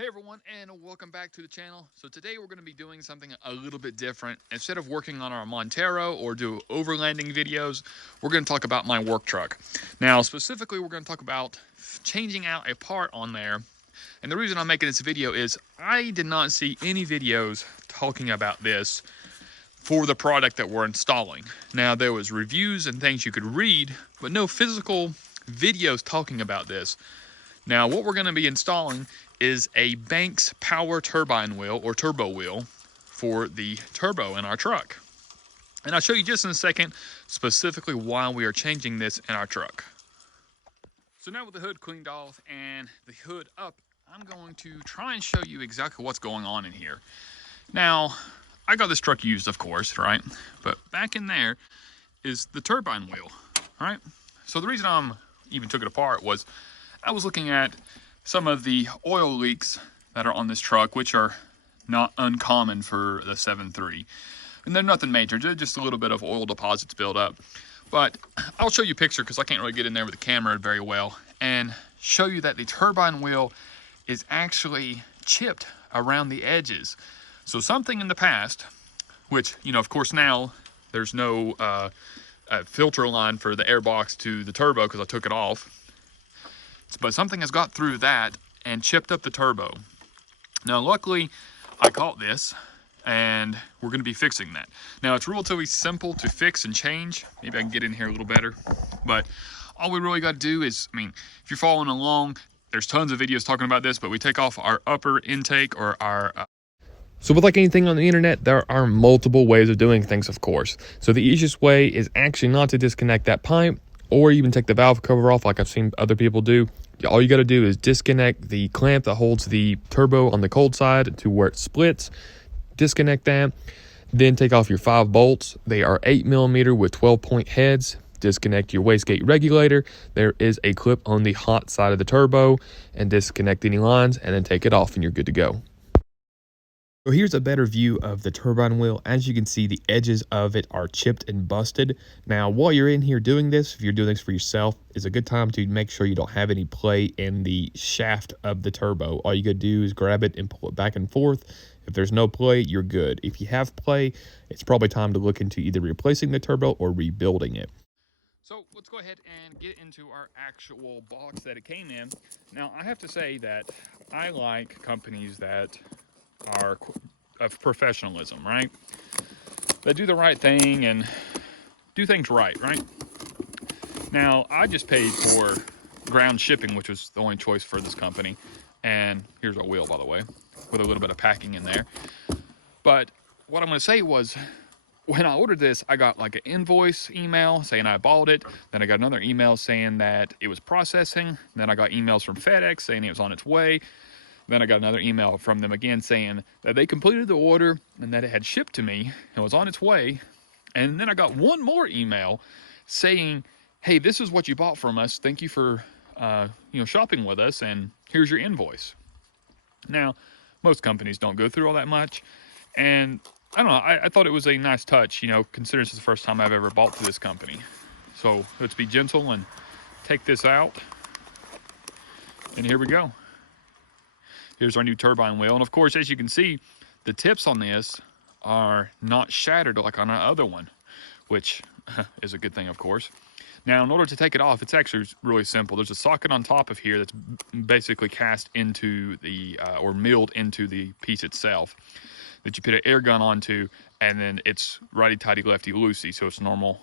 Hey everyone, and welcome back to the channel. So today we're going to be doing something a little bit different. Instead of working on our Montero or do overlanding videos, we're going to talk about my work truck. Now specifically we're going to talk about changing out a part on there. And the reason I'm making this video is I did not see any videos talking about this for the product that we're installing. Now there was reviews and things you could read, but no physical videos talking about this. Now what we're going to be installing is a Banks power turbine wheel or turbo wheel for the turbo in our truck. And I'll show you just in a second specifically why we are changing this in our truck. So now with the hood cleaned off and the hood up, I'm going to try and show you exactly what's going on in here. Now, I got this truck used, of course, right? But back in there is the turbine wheel, right? So the reason I even took it apart was I was looking at some of the oil leaks that are on this truck, which are not uncommon for the 7.3. And they're nothing major, just a little bit of oil deposits build up. But I'll show you a picture because I can't really get in there with the camera very well and show you that the turbine wheel is actually chipped around the edges. So something in the past, which, you know, of course now there's no filter line for the air box to the turbo because I took it off. But something has got through that and chipped up the turbo. Now, luckily, I caught this, and we're going to be fixing that. Now, it's relatively simple to fix and change. Maybe I can get in here a little better. But all we really got to do is, if you're following along, there's tons of videos talking about this, but we take off our upper intake or our... So with like anything on the internet, there are multiple ways of doing things, of course. So the easiest way is actually not to disconnect that pipe, or even take the valve cover off like I've seen other people do. All you got to do is disconnect the clamp that holds the turbo on the cold side to where it splits. Disconnect that. Then take off your 5 bolts. They are 8mm with 12-point heads. Disconnect your wastegate regulator. There is a clip on the hot side of the turbo. And disconnect any lines and then take it off and you're good to go. So here's a better view of the turbine wheel. As you can see, the edges of it are chipped and busted. Now, while you're in here doing this, if you're doing this for yourself, is a good time to make sure you don't have any play in the shaft of the turbo. All you gotta do is grab it and pull it back and forth. If there's no play, you're good. If you have play, it's probably time to look into either replacing the turbo or rebuilding it. So let's go ahead and get into our actual box that it came in. Now, I have to say that I like companies that are of professionalism, right? They do the right thing and do things right? Now, I just paid for ground shipping, which was the only choice for this company. And here's our wheel, by the way, with a little bit of packing in there. But what I'm going to say was, when I ordered this, I got like an invoice email saying I bought it. Then I got another email saying that it was processing. Then I got emails from FedEx saying it was on its way. Then I got another email from them again saying that they completed the order and that it had shipped to me and was on its way. And then I got one more email saying, hey, this is what you bought from us. Thank you for shopping with us, and here's your invoice. Now, most companies don't go through all that much. And I don't know, I thought it was a nice touch, considering it's the first time I've ever bought through this company. So let's be gentle and take this out. And here we go. Here's our new turbine wheel. And of course, as you can see, the tips on this are not shattered like on our other one, which is a good thing, of course. Now, in order to take it off, it's actually really simple. There's a socket on top of here that's basically cast into the, or milled into the piece itself that you put an air gun onto, and then it's righty-tighty, lefty-loosey, so it's normal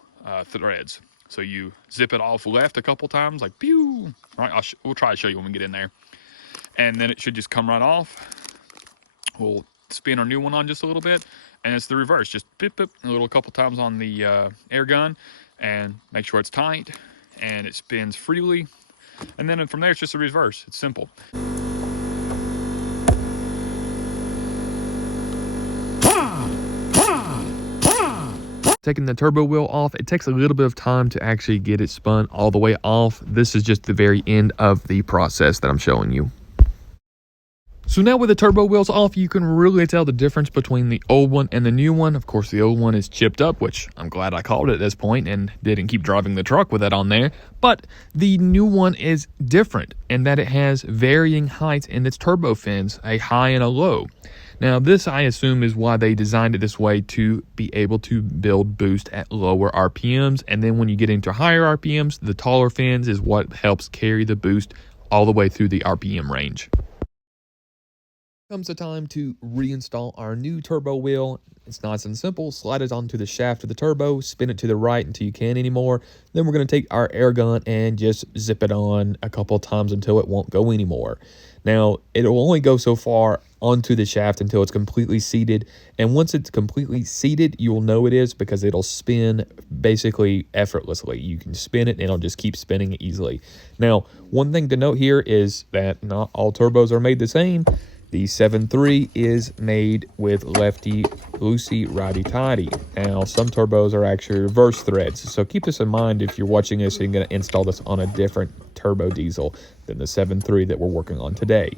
threads. So you zip it off left a couple times, like pew. All right, we'll try to show you when we get in there. And then it should just come right off. We'll spin our new one on just a little bit, and it's the reverse. Just bip, bip, a little couple times on the air gun, and make sure it's tight, and it spins freely. And then from there, it's just the reverse. It's simple. Taking the turbo wheel off, it takes a little bit of time to actually get it spun all the way off. This is just the very end of the process that I'm showing you. So now with the turbo wheels off, you can really tell the difference between the old one and the new one. Of course, the old one is chipped up, which I'm glad I called it at this point and didn't keep driving the truck with that on there. But the new one is different in that it has varying heights in its turbo fins, a high and a low. Now, this, I assume, is why they designed it this way, to be able to build boost at lower RPMs. And then when you get into higher RPMs, the taller fins is what helps carry the boost all the way through the RPM range. Comes the time to reinstall our new turbo wheel. It's nice and simple. Slide it onto the shaft of the turbo, spin it to the right until you can't anymore. Then we're going to take our air gun and just zip it on a couple of times until it won't go anymore. Now, it'll only go so far onto the shaft until it's completely seated. And once it's completely seated, you will know it is because it'll spin basically effortlessly. You can spin it and it'll just keep spinning easily. Now, one thing to note here is that not all turbos are made the same. The 7.3 is made with lefty loosey, righty tighty. Now, some turbos are actually reverse threads, so keep this in mind if you're watching this and you're going to install this on a different turbo diesel than the 7.3 that we're working on today.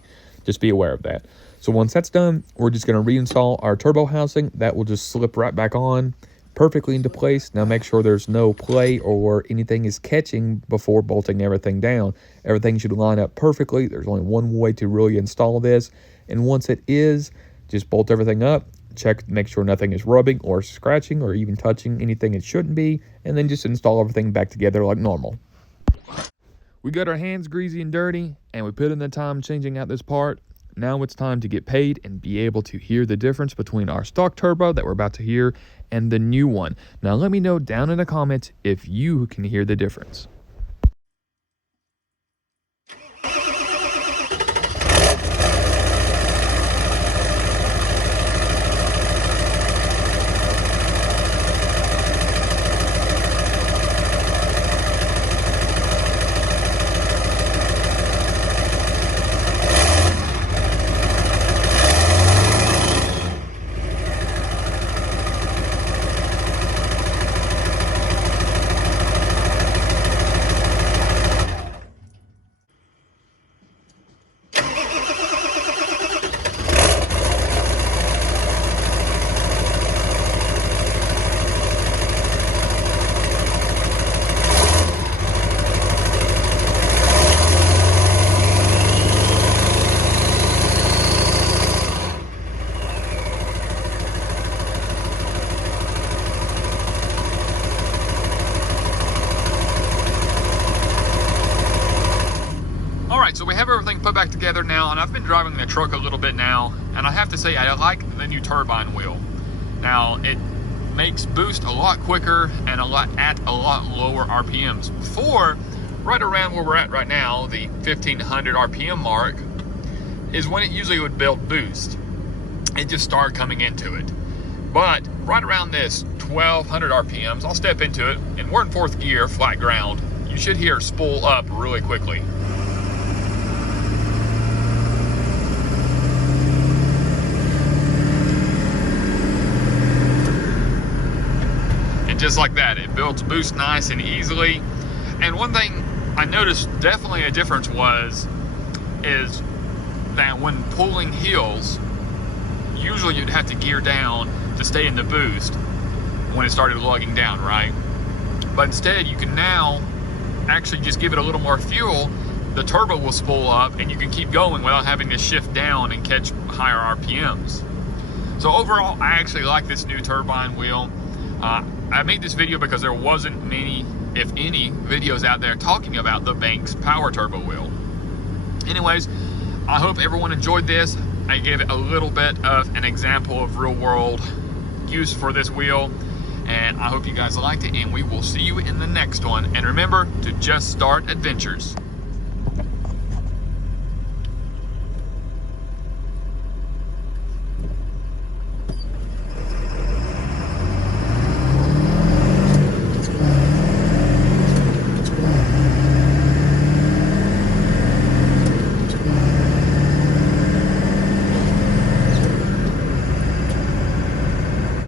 Just be aware of that. So once that's done, we're just going to reinstall our turbo housing. That will just slip right back on perfectly into place. Now make sure there's no play or anything is catching before bolting everything down. Everything should line up perfectly. There's only one way to really install this. And once it is, just bolt everything up, check, make sure nothing is rubbing or scratching or even touching anything it shouldn't be, and then just install everything back together like normal. We got our hands greasy and dirty, and we put in the time changing out this part. Now it's time to get paid and be able to hear the difference between our stock turbo that we're about to hear and the new one. Now let me know down in the comments if you can hear the difference. So we have everything put back together now, and I've been driving the truck a little bit now, and I have to say I like the new turbine wheel. Now it makes boost a lot quicker and at a lot lower RPMs. Before, right around where we're at right now, the 1500 RPM mark, is when it usually would build boost. It just started coming into it. But right around this 1200 RPMs, I'll step into it, and we're in 4th gear, flat ground. You should hear it spool up really quickly. Just like that, it builds boost nice and easily. And one thing I noticed definitely a difference is that when pulling hills, usually you'd have to gear down to stay in the boost when it started lugging down, right? But instead you can now actually just give it a little more fuel, the turbo will spool up and you can keep going without having to shift down and catch higher RPMs. So overall, I actually like this new turbine wheel. I made this video because there wasn't many, if any, videos out there talking about the Banks power turbo wheel. Anyways, I hope everyone enjoyed this. I gave it a little bit of an example of real world use for this wheel, and I hope you guys liked it, and we will see you in the next one. And remember to just start adventures.